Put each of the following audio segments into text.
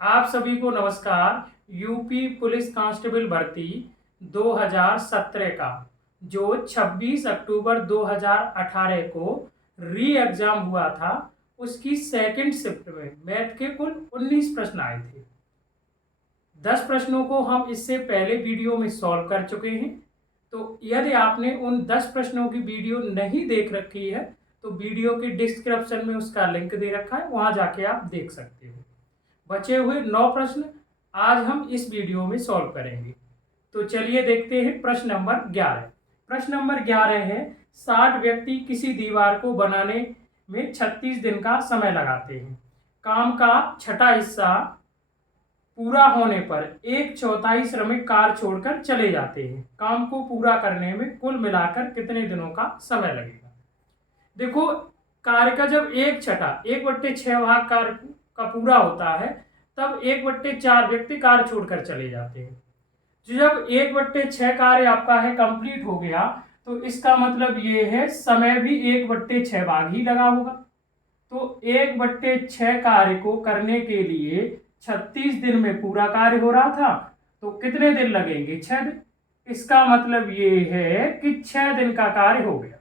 आप सभी को नमस्कार। यूपी पुलिस कांस्टेबल भर्ती 2017 का जो 26 अक्टूबर 2018 को री एग्जाम हुआ था, उसकी सेकंड शिफ्ट में मैथ के कुल 19 प्रश्न आए थे। 10 प्रश्नों को हम इससे पहले वीडियो में सॉल्व कर चुके हैं। तो यदि आपने उन 10 प्रश्नों की वीडियो नहीं देख रखी है तो वीडियो के डिस्क्रिप्शन में उसका लिंक दे रखा है, वहां जाके आप देख सकते हो। बचे हुए 9 प्रश्न आज हम इस वीडियो में सॉल्व करेंगे। तो चलिए देखते हैं प्रश्न नंबर 11। प्रश्न नंबर 11 है, 60 व्यक्ति किसी दीवार को बनाने में 36 दिन का समय लगाते हैं। काम का छठा हिस्सा पूरा होने पर 1/4 श्रमिक कार्य छोड़कर चले जाते हैं। काम को पूरा करने में कुल मिलाकर कितने दिनों का समय लगेगा? देखो, कार्य का जब 1/6 भाग कार्य का पूरा होता है, तब 1/4 व्यक्ति कार्य छोड़कर चले जाते हैं। तो जब 1/6 कार्य आपका है कंप्लीट हो गया, तो इसका मतलब ये है समय भी 1/6 भाग ही लगा होगा। तो 1/6 कार्य को करने के लिए 36 दिन में पूरा कार्य हो रहा था, तो कितने दिन लगेंगे? 6 दिन। इसका मतलब ये है कि 6 दिन का कार्य हो गया।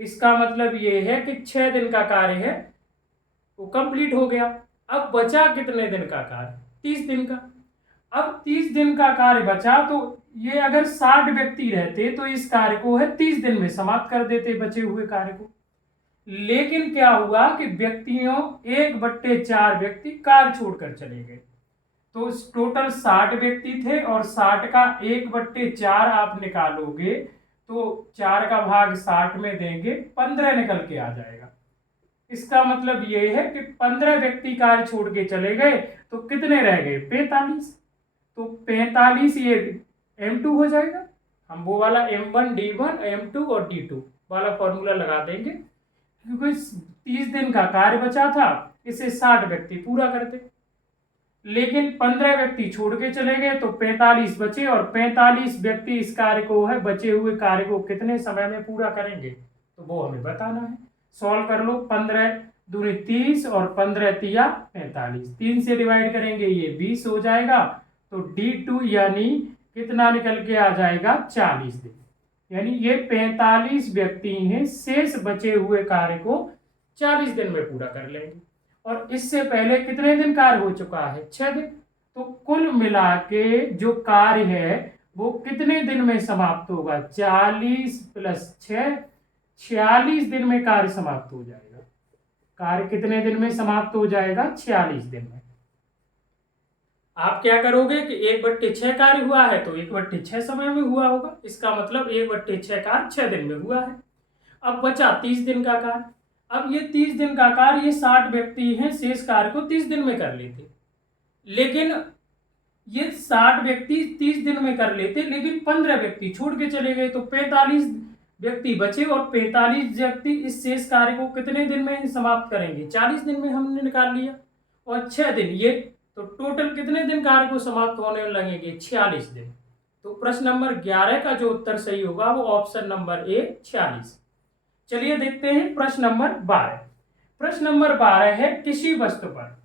इसका मतलब ये है कि 6 दिन का कार्य है वो कंप्लीट हो गया। अब बचा कितने दिन का कार्य? 30 दिन का। अब 30 दिन का कार्य बचा, तो ये अगर 60 व्यक्ति रहते तो इस कार्य को है 30 दिन में समाप्त कर देते, बचे हुए कार्य को। लेकिन क्या हुआ कि व्यक्तियों 1/4 व्यक्ति कार्य छोड़कर चले गए। तो टोटल 60 व्यक्ति थे और 60 का 1/4 आप निकालोगे तो 4 का भाग 60 में देंगे, 15 निकल के आ जाएगा। इसका मतलब ये है कि 15 व्यक्ति कार्य छोड़ के चले गए, तो कितने रह गए? 45। तो 45 ये M2 हो जाएगा। हम वो वाला M1 D1 M2 और D2 वाला फॉर्मूला लगा देंगे, क्योंकि 30 दिन का कार्य बचा था, इसे 60 व्यक्ति पूरा करते। लेकिन 15 व्यक्ति छोड़ के चले गए तो 45 बचे, और 45 व्यक्ति इस कार्य को है, बचे हुए कार्य को कितने समय में पूरा करेंगे, तो वो हमें बताना है। सॉल्व कर लो। 15 दूनी 30 और 15 तिया 45, 3 से डिवाइड करेंगे ये 20 हो जाएगा। तो D2 यानी कितना निकल के आ जाएगा? 40 दिन। यानी ये 45 व्यक्ति हैं, शेष बचे हुए कार्य को 40 दिन में पूरा कर लेंगे। और इससे पहले कितने दिन कार्य हो चुका है? 6 दिन। तो कुल मिला के जो कार्य है वो कितने दिन में समाप्त होगा? 40 + 6, 46 दिन में कार्य समाप्त हो जाएगा। कार्य कितने दिन में समाप्त हो जाएगा? 46 दिन में। आप क्या करोगे कि 1/6 कार्य हुआ है तो 1/6 समय में हुआ होगा, इसका मतलब 1/6 कार्य 6 दिन में हुआ है। अब बचा 30 दिन का कार्य। अब ये 30 दिन का कार्य, ये 60 व्यक्ति हैं, शेष कार्य को 30 दिन में कर लेते। लेकिन ये 60 व्यक्ति 30 दिन में कर लेते, लेकिन 15 व्यक्ति छोड़ के चले गए, तो 45 व्यक्ति बचे, और 45 व्यक्ति इस शेष कार्य को कितने दिन में समाप्त करेंगे? 40 दिन में हमने निकाल लिया। और 6 दिन ये, तो टोटल कितने दिन कार्य को समाप्त होने लगेंगे? 46 दिन। तो प्रश्न नंबर 11 का जो उत्तर सही होगा वो ऑप्शन नंबर ए 46। चलिए देखते हैं प्रश्न नंबर 12। प्रश्न नंबर 12 है, किसी वस्तु पर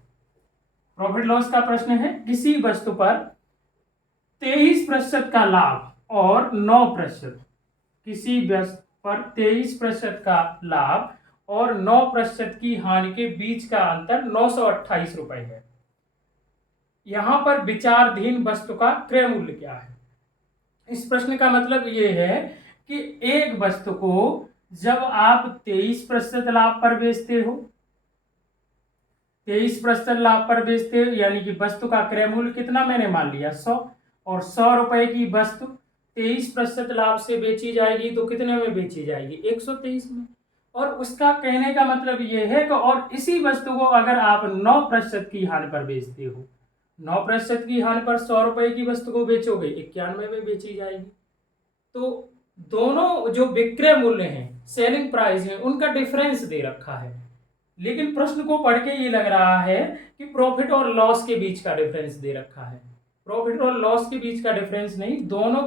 प्रॉफिट लॉस का प्रश्न है। किसी वस्तु पर 23% का लाभ और 9%, किसी वस्तु पर 23% का लाभ और 9% की हानि के बीच का अंतर 928 रुपए है। यहां पर विचाराधीन वस्तु का क्रय मूल्य क्या है? इस प्रश्न का मतलब यह है कि एक वस्तु को जब आप 23% लाभ पर बेचते हो, 23% लाभ पर बेचते हो, यानी कि वस्तु का क्रय मूल्य कितना मैंने मान लिया? 100, और 100 रुपए की वस्तु 23% लाभ से बेची जाएगी तो कितने में बेची जाएगी? 123 में। और उसका कहने का मतलब यह है कि और इसी वस्तु को अगर आप 9% की हानि पर बेचते हो, 9% की हानि पर 100 रुपए की वस्तु को बेचोगे, 91 में बेची जाएगी। तो दोनों जो विक्रय मूल्य हैं, सेलिंग प्राइस है, उनका डिफरेंस दे रखा है। लेकिन प्रश्न को पढ़ के ये लग रहा है कि प्रॉफिट और लॉस के बीच का डिफरेंस दे रखा है। प्रॉफिट और लॉस के बीच का डिफरेंस नहीं, दोनों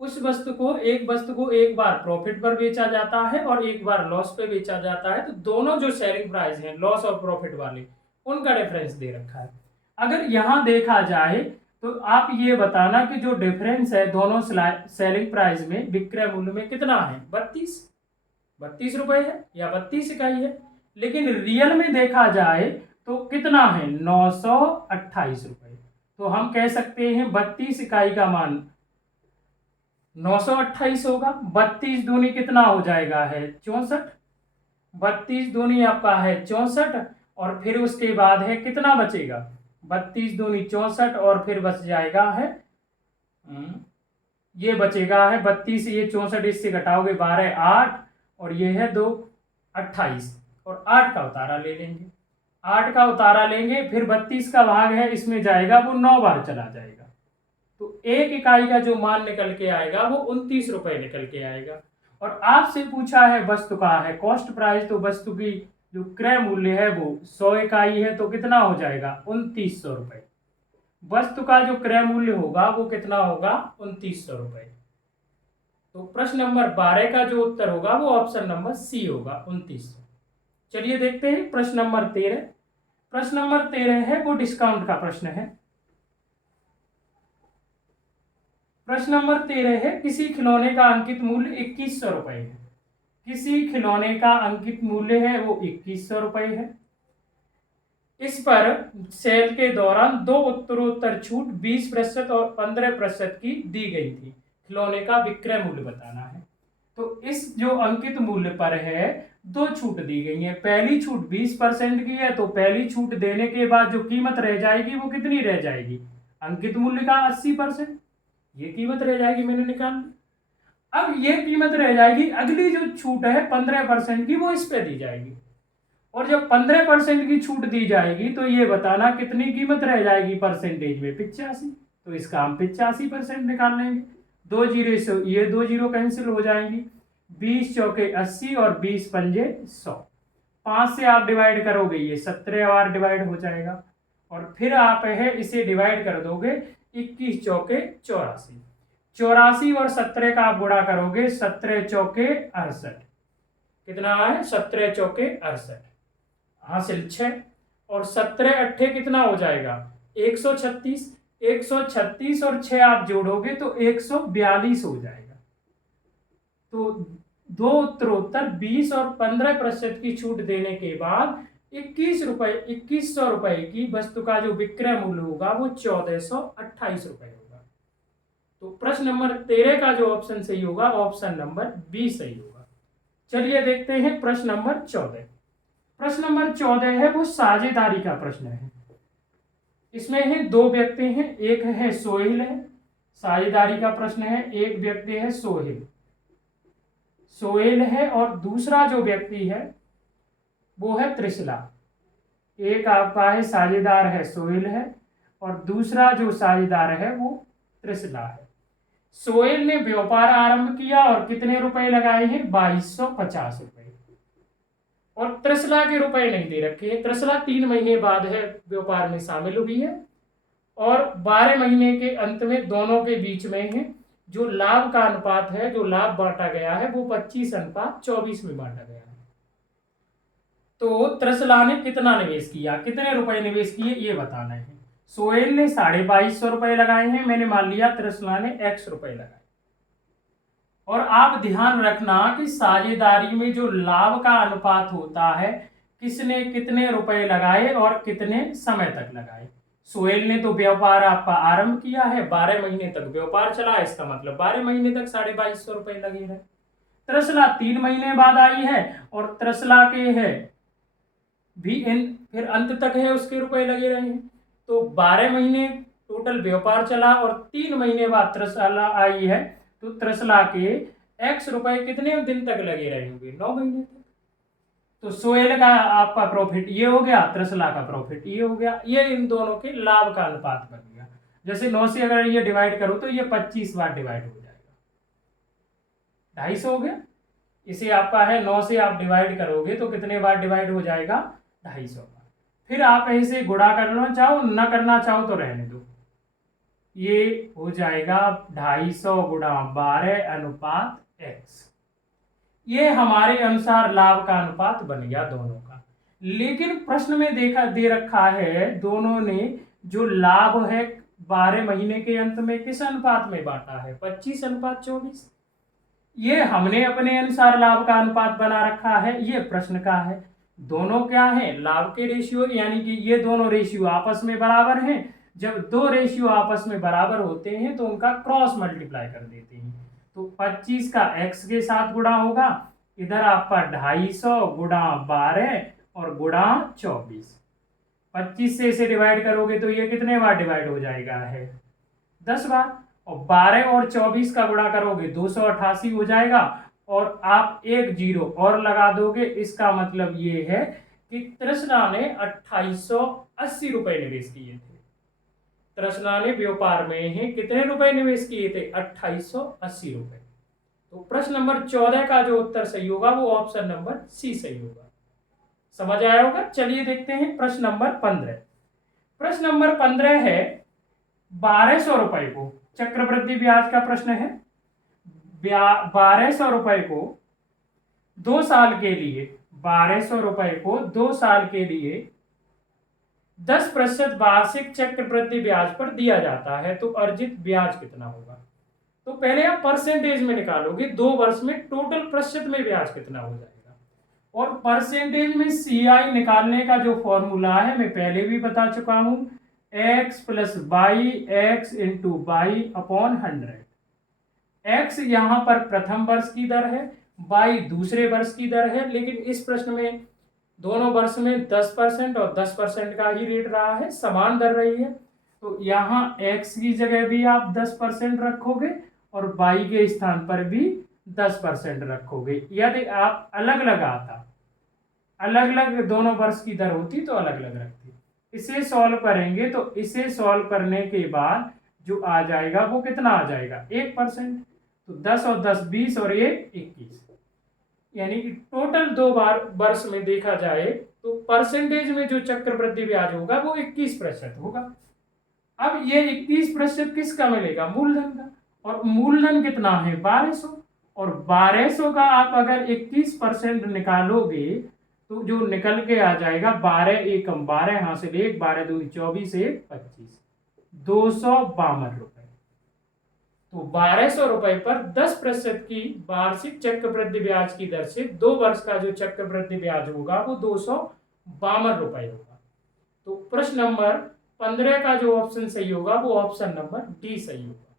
उस वस्तु को, एक वस्तु को एक बार प्रॉफिट पर बेचा जाता है और एक बार लॉस पे बेचा जाता है, तो दोनों जो सेलिंग प्राइस हैं, लॉस और प्रॉफिट वाले, उनका डिफरेंस दे रखा है। अगर यहाँ देखा जाए तो आप ये बताना कि जो डिफरेंस है दोनों सेलिंग प्राइस में, विक्रय मूल्य में, कितना है? 32 रुपए है या 32 इकाई है। लेकिन रियल में देखा जाए तो कितना है? 928 रुपए। तो हम कह सकते हैं 32 इकाई का मान 928 होगा। 32 दूनी कितना हो जाएगा? है 64। 32 दूनी आपका है 64, और फिर उसके बाद है कितना बचेगा? 32 दूनी 64, और फिर बच जाएगा है ये बचेगा है 32, ये 64 इससे घटाओगे 12, 8, और ये है 2, 28, और 8 का उतारा ले लेंगे। 8 का उतारा लेंगे, फिर 32 का भाग है इसमें जाएगा, वो 9 बार चला जाएगा। तो एक इकाई का जो मान निकल के आएगा वो 29 रुपए निकल के आएगा। और आपसे पूछा है वस्तु का है कॉस्ट प्राइस, तो वस्तु की जो क्रय मूल्य है वो 100 इकाई है, तो कितना हो जाएगा? 2900 रुपए। वस्तु का जो क्रय मूल्य होगा वो कितना होगा? 2900 रुपए। तो प्रश्न नंबर 12 का जो उत्तर होगा वो ऑप्शन नंबर सी होगा, 2900। चलिए देखते हैं प्रश्न नंबर 13। प्रश्न नंबर 13 है वो डिस्काउंट का प्रश्न है। प्रश्न नंबर 13 है, किसी खिलौने का अंकित मूल्य 2100 रुपए है। किसी खिलौने का अंकित मूल्य है वो 2100 रुपए है। इस पर सेल के दौरान दो उत्तरोत्तर छूट 20% और 15% की दी गई थी। खिलौने का विक्रय मूल्य बताना है। तो इस जो अंकित मूल्य पर है दो छूट दी गई है। पहली छूट 20% की है, तो पहली छूट देने के बाद जो कीमत रह जाएगी वो कितनी रह जाएगी? अंकित मूल्य का 80%। ये कीमत रह जाएगी, मैंने निकाल ली। अब ये कीमत रह जाएगी, अगली जो छूट है 15% की, वो इस पे दी जाएगी। और जब 15% की छूट दी जाएगी तो ये बताना कितनी कीमत रह जाएगी परसेंटेज में? 85। तो इसका हम 85% निकाल लेंगे। 2 जीरो से ये 2 जीरो कैंसिल हो जाएंगी। 20 चौके 80 और 20 पंजे 100। 5 से आप डिवाइड करोगे ये 17 बार डिवाइड हो जाएगा, और फिर आप है इसे डिवाइड कर दोगे 21 चौके 84। 84 और 17 का आप गुणा करोगे, 17 चौके 68। कितना है? 17 चौके 68, हासिल 6, और 17 अट्ठे कितना हो जाएगा? 136। 136 और 6 आप जोड़ोगे तो 142 हो जाएगा। तो दो उत्तरोत्तर 20 और 15% की छूट देने के बाद 2100 रुपए की वस्तु का जो विक्रय मूल्य होगा वो 1428 रुपए होगा। तो प्रश्न नंबर 13 का जो ऑप्शन सही होगा, ऑप्शन नंबर बी सही होगा। चलिए देखते हैं प्रश्न नंबर 14। प्रश्न नंबर 14 है वो साझेदारी का प्रश्न है। इसमें है दो व्यक्ति हैं, एक है सोहेल है। साझेदारी का प्रश्न है, एक व्यक्ति है सोहेल, सोहेल है, और दूसरा जो व्यक्ति है वो है त्रिशला। एक आपका है साझेदार है सोहेल है, और दूसरा जो साझेदार है वो त्रिशला है। सोहेल ने व्यापार आरंभ किया और कितने रुपए लगाए हैं? 2250 रुपए। और त्रिशला के रुपए नहीं दे रखे हैं। त्रिशला 3 महीने बाद है व्यापार में शामिल हुई है, और 12 महीने के अंत में दोनों के बीच में है जो लाभ का अनुपात है, जो लाभ बांटा गया है वो 25:24 में बांटा गया है। तो त्रिशला ने कितना निवेश किया, कितने रुपए निवेश किए, ये बताना है। सोहेल ने 2250 रुपए लगाए हैं, मैंने मान लिया त्रिशला ने x रुपए लगाए। और आप ध्यान रखना कि साझेदारी में जो लाभ का अनुपात होता है, किसने कितने रुपए लगाए और कितने समय तक लगाए। सोहेल ने तो व्यापार आपका आरंभ किया है, 12 महीने तक व्यापार चला, इसका मतलब 12 महीने तक 2250 रुपए लगे रहे। त्रिशला 3 महीने बाद आई है, और त्रिशला के है भी फिर अंत तक है उसके रुपए लगे रहे हैं। तो 12 महीने टोटल व्यापार चला, और 3 महीने बाद त्रिशला आई है, तो त्रिशला के x रुपए कितने दिन तक लगे रहे होंगे? 9 महीने तक। तो सोहेल का आपका प्रॉफिट ये हो गया, त्रिशला का प्रॉफिट ये हो गया। ये इन दोनों के लाभ का अनुपात बन गया। जैसे 9 से अगर ये डिवाइड करो तो ये 25 बार डिवाइड हो जाएगा, 250 हो गया। इसे आपका है 9 से आप डिवाइड करोगे तो कितने बार डिवाइड हो जाएगा? 250 बार। फिर आप ऐसे गुणा करना चाहो, न करना चाहो तो रहने दो। ये हो जाएगा 250 गुणा 12 अनुपात x। ये हमारे अनुसार लाभ का अनुपात बन गया दोनों का। लेकिन प्रश्न में देखा दे रखा है दोनों ने जो लाभ है 12 महीने के अंत में किस अनुपात में बांटा है? 25:24। ये हमने अपने अनुसार लाभ का अनुपात बना रखा है, ये प्रश्न का है। दोनों क्या है? लाभ के रेशियो, यानी कि ये दोनों रेशियो आपस में बराबर हैं। जब दो रेशियो आपस में बराबर होते हैं तो उनका क्रॉस मल्टीप्लाई कर देते हैं। तो 25 का x के साथ गुणा होगा, इधर आपका 250 गुणा 12 और गुणा 24। 25 से इसे डिवाइड करोगे तो ये कितने बार डिवाइड हो जाएगा? है 10 बार। और 12 और 24 का गुणा करोगे 288 हो जाएगा, और आप एक जीरो और लगा दोगे। इसका मतलब ये है कि तृष्णा ने 2880 रुपए निवेश किए थे। तृष्णा ने व्यापार में ही कितने रुपए निवेश किए थे? 2880 रुपए। तो प्रश्न नंबर 14 का जो उत्तर सही होगा वो ऑप्शन नंबर सी सही होगा। समझ आया होगा। चलिए देखते हैं प्रश्न नंबर 15। प्रश्न नंबर 15 है 1200 रुपए को चक्रवृद्धि ब्याज का प्रश्न है। 1200 रुपए को 2 साल के लिए, 1200 रुपए को 2 साल के लिए 10% वार्षिक चक्रवृद्धि ब्याज पर दिया जाता है, तो अर्जित ब्याज कितना होगा? तो पहले आप परसेंटेज में निकालोगे, 2 वर्ष में टोटल प्रतिशत में ब्याज कितना हो जाएगा। और परसेंटेज में सीआई निकालने का जो फॉर्मूला है मैं पहले भी बता चुका हूं, x plus by x into by upon 100। x यहां पर प्रथम वर्ष की दर है, बाई दूसरे वर्ष की दर है, लेकिन इस प्रश्न में दोनों वर्ष में 10% और 10% का ही रेट रहा है, समान दर रही है। तो यहाँ x की जगह भी आप 10% रखोगे और y के स्थान पर भी 10% रखोगे। यदि आप अलग अलग आता, अलग अलग दोनों वर्ष की दर होती तो अलग अलग रखती। इसे सॉल्व करेंगे तो इसे सॉल्व करने के बाद जो आ जाएगा वो कितना आ जाएगा? 1%। तो 10 और 10 20 और 1 21, यानी कि टोटल 2 बार वर्ष में देखा जाए तो परसेंटेज में जो चक्रवृद्धि ब्याज होगा वो 21% होगा। अब ये 21% किसका मिलेगा? मूलधन का। और मूलधन कितना है? 1200। और 1200 का आप अगर 21% निकालोगे तो जो निकल के आ जाएगा 12 एकम 12 यहां से 1, 12 दूनी 24, 1 25, 252 रुपए। तो 1200 रुपए पर 10% की वार्षिक चक्रवृद्धि ब्याज की दर से 2 वर्ष का जो चक्रवृद्धि ब्याज होगा वो 252 रुपए होगा। तो प्रश्न नंबर 15 का जो ऑप्शन सही होगा वो ऑप्शन नंबर डी सही होगा।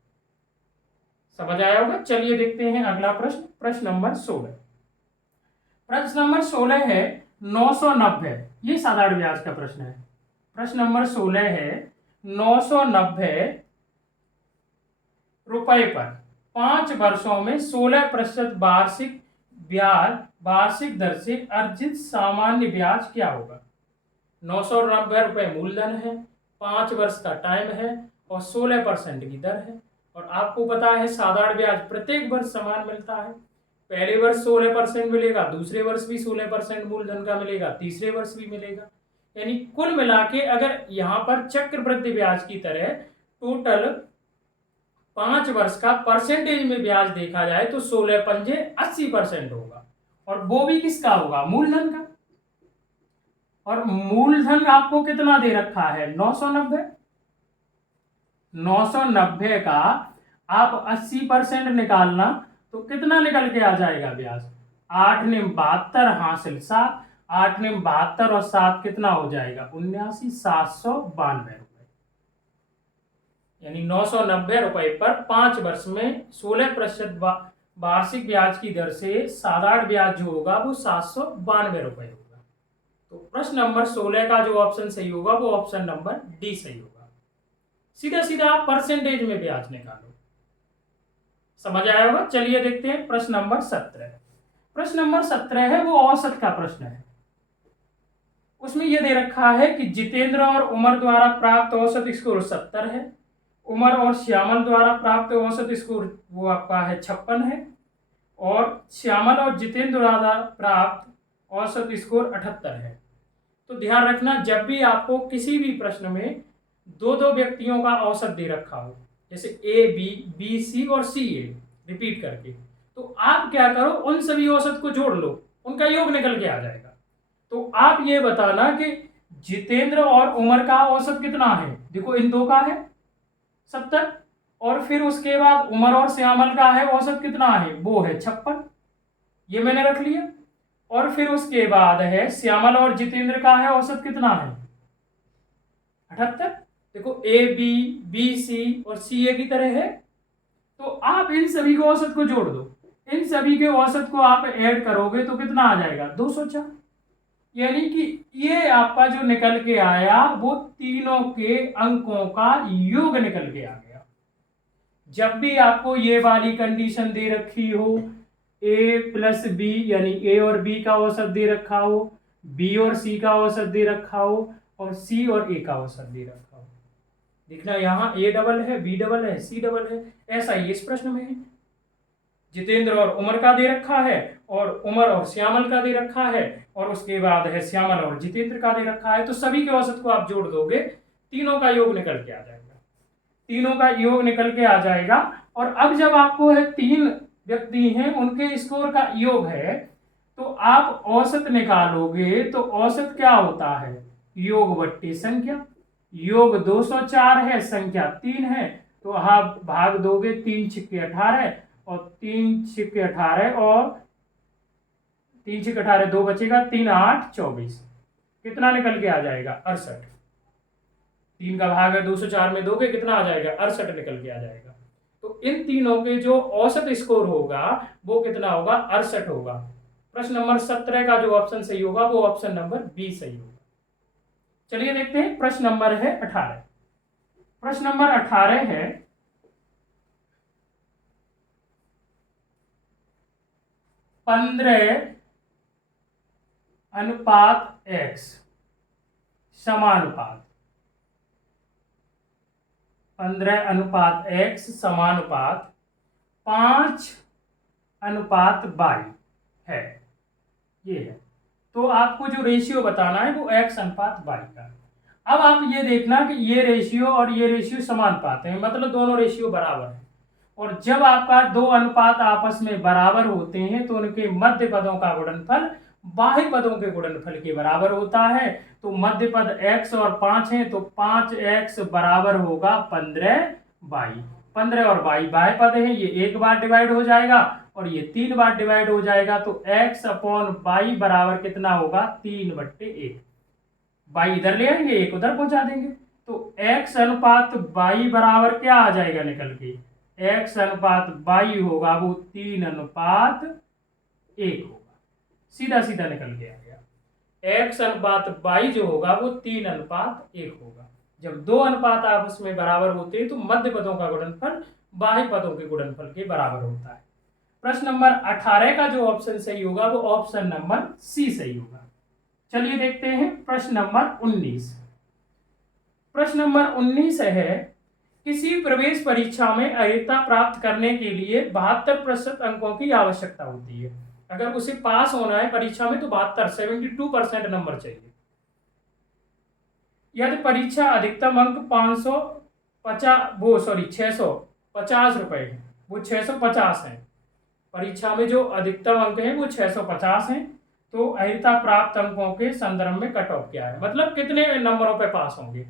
समझ आया होगा। चलिए देखते हैं अगला प्रश्न, प्रश्न नंबर 16। प्रश्न नंबर 16 है 990। ये साधारण ब्याज का प्रश्न है। प्रश्न नंबर 16 है 990 रुपए पर 5 वर्षों में 16% वार्षिक ब्याज, वार्षिक दर से अर्जित सामान्य ब्याज क्या होगा? 990 रुपए मूलधन है, 5 वर्ष का टाइम है और 16% की दर है। और आपको पता है साधारण ब्याज प्रत्येक वर्ष समान मिलता है। पहले वर्ष 16% मिलेगा, दूसरे वर्ष भी 16% मूलधन का मिलेगा, तीसरे वर्ष भी मिलेगा। यानी कुल मिला के अगर यहाँ पर चक्रवृद्धि ब्याज की तरह टोटल 5 वर्ष का परसेंटेज में ब्याज देखा जाए तो 16 पंजे 80% होगा। और वो भी किसका होगा? मूलधन का। और मूलधन आपको कितना दे रखा है? 990। 990 का आप 80% निकालना तो कितना निकल के आ जाएगा ब्याज? 8 ने 72 हासिल 7, 8 ने 72 और 7 कितना हो जाएगा? 79,792 रुपए। यानी 990 रुपए पर 5 वर्ष में 16% वार्षिक ब्याज की दर से साधारण ब्याज जो होगा वो 792 रुपए होगा। तो प्रश्न नंबर 16 का जो ऑप्शन सही होगा वो ऑप्शन नंबर डी सही होगा। सीधा सीधा आप परसेंटेज में ब्याज निकालो। समझ आया होगा। चलिए देखते हैं प्रश्न नंबर 17। प्रश्न नंबर 17 है वो औसत का प्रश्न है। उसमें यह दे रखा है कि जितेंद्र और उमर द्वारा प्राप्त औसत स्कोर 70 है, उमर और श्यामल द्वारा प्राप्त औसत स्कोर वो आपका है 56 है, और श्यामल और जितेंद्र द्वारा प्राप्त औसत स्कोर 78 है। तो ध्यान रखना जब भी आपको किसी भी प्रश्न में दो दो व्यक्तियों का औसत दे रखा हो, जैसे ए बी, बी सी और सी ए रिपीट करके, तो आप क्या करो उन सभी औसत को जोड़ लो, उनका योग निकल के आ जाएगा। तो आप ये बताना कि जितेंद्र और उमर का औसत कितना है, देखो इन दो का है 70, और फिर उसके बाद उमर और श्यामल का है औसत कितना है, वो है 56, ये मैंने रख लिया। और फिर उसके बाद है श्यामल और जितेंद्र का है औसत कितना है 78। देखो ए बी, बी सी और सी ए की तरह है, तो आप इन सभी को औसत को जोड़ दो, इन सभी के औसत को आप ऐड करोगे तो कितना आ जाएगा 204। यानी कि ये आपका जो निकल के आया वो तीनों के अंकों का योग निकल के आ गया। जब भी आपको ये वाली कंडीशन दे रखी हो, ए प्लस बी यानी ए और बी का औसत दे रखा हो, बी और सी का औसत दे रखा हो, और सी और ए का औसत दे रखा हो, देखना यहाँ ए डबल है, बी डबल है, सी डबल है, ऐसा ही इस प्रश्न में है। जितेंद्र और उमर का दे रखा है, और उमर और श्यामल का दे रखा है, और उसके बाद है श्यामल और जितेंद्र का दे रखा है, तो सभी के औसत को आप जोड़ दोगे, तीनों का योग निकल के आ जाएगा, तीनों का योग निकल के आ जाएगा। और अब जब आपको है 3 व्यक्ति हैं उनके स्कोर का योग है, तो आप औसत निकालोगे, तो औसत क्या होता है, योग बट्टे संख्या, योग 204 है, संख्या 3 है, तो आप भाग दोगे 3 छिक्के 18, और 3 छिक्के 18 और 3 छिक्के 18, 2 बचेगा, 3 8 24, कितना निकल के आ जाएगा 68। 3 का भाग है 204 में दोगे कितना आ जाएगा 68 निकल के आ जाएगा। तो इन तीनों के जो औसत स्कोर होगा वो कितना होगा 68 होगा। प्रश्न नंबर 17 का जो ऑप्शन सही होगा वो ऑप्शन नंबर बी सही होगा। चलिए देखते हैं प्रश्न नंबर है 18। प्रश्न नंबर 18 है 15:x समानुपात, 15:x समानुपात 5:y है, ये है। तो आपको जो रेशियो बताना है वो x अनुपात y का। अब आप ये देखना कि ये रेशियो और ये रेशियो समानुपात है, मतलब दोनों रेशियो बराबर है, और जब आपका दो अनुपात आपस में बराबर होते हैं तो उनके मध्य पदों का गुणनफल बाह्य पदों के गुणनफल के बराबर होता है। तो मध्य पद x और 5 है, तो 5x बराबर होगा 15y, 15 और y बाह्य पद है, ये एक बार डिवाइड हो जाएगा और ये 3 बार डिवाइड हो जाएगा, तो x अपॉन y बराबर कितना होगा 3/1। y इधर ले आएंगे, एक उधर पहुंचा देंगे, तो x अनुपात y बराबर क्या आ जाएगा निकल के, x अनुपात y होगा वो 3:1 होगा, सीधा सीधा निकल के आ गया। x अनुपात y जो होगा वो 3:1 होगा। जब दो अनुपात आपस में बराबर होते हैं तो मध्य पदों का गुणनफल बाह्य पदों के गुणनफल के बराबर होता है। प्रश्न नंबर 18 का जो ऑप्शन सही होगा वो ऑप्शन नंबर सी सही होगा। चलिए देखते हैं प्रश्न नंबर 19। प्रश्न नंबर 19 है किसी प्रवेश परीक्षा में अर्हता प्राप्त करने के लिए 72% अंकों की आवश्यकता होती है। अगर उसे पास होना है परीक्षा में तो 72% नंबर चाहिए। यदि परीक्षा अधिकतम अंक 650 रुपए है, वो 650 है, परीक्षा में जो अधिकतम अंक है वो 650 है, तो अर्हता प्राप्त अंकों के संदर्भ में कट ऑफ क्या है, मतलब कितने नंबरों पे पास होंगे।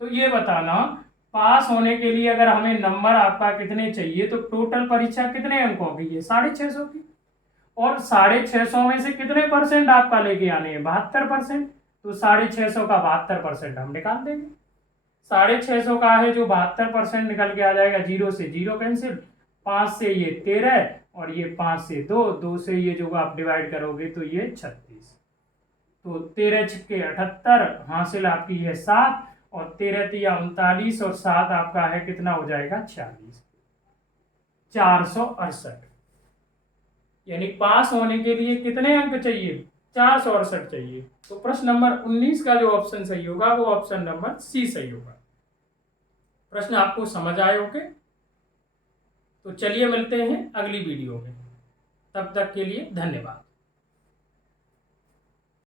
तो ये बताना, पास होने के लिए अगर हमें नंबर आपका कितने चाहिए, तो टोटल परीक्षा कितने अंकों की है 650 की, और 650 में से कितने परसेंट आपका लेके आने हैं 72%, तो 650 का 72% हम निकाल देंगे। 650 का है जो 72% निकल के आ जाएगा, 0 से 0 कैंसिल, 5 से ये 13 और ये 5 से 2, 2 से ये जो आप डिवाइड करोगे तो ये 36, तो 13 छिक्के 78, हासिल आपकी है 7, और 13 तिया 39 और 7 आपका है कितना हो जाएगा 46, 468। यानी पास होने के लिए कितने अंक चाहिए 468 चाहिए। तो प्रश्न नंबर 19 का जो ऑप्शन सही होगा वो ऑप्शन नंबर सी सही होगा। प्रश्न आपको समझ आए होंगे, तो चलिए मिलते हैं अगली वीडियो में, तब तक के लिए धन्यवाद।